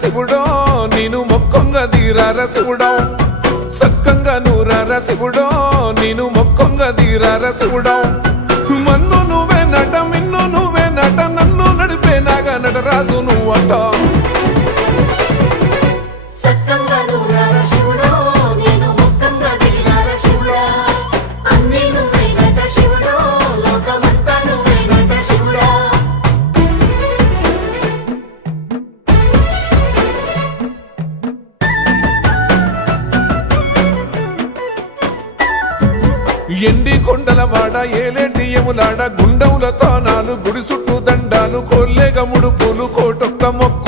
శివుడో నేను మొక్కొంగ దీరార శివుడో సక్కంగా నూరార శివుడో నేను మొక్కొంగ దీరార శివుడో మన్ను నువ్వే నట మిన్ను నువ్వే నట నన్ను నడిపే నాగా నటరాజు నువ్వట ఎండి కొండలవాడ ఏలేటి యములాడ గుండముల తానాలు గుడి చుట్టూ దండాలు కొల్లేగముడు పూలు కోటొక్క మొక్క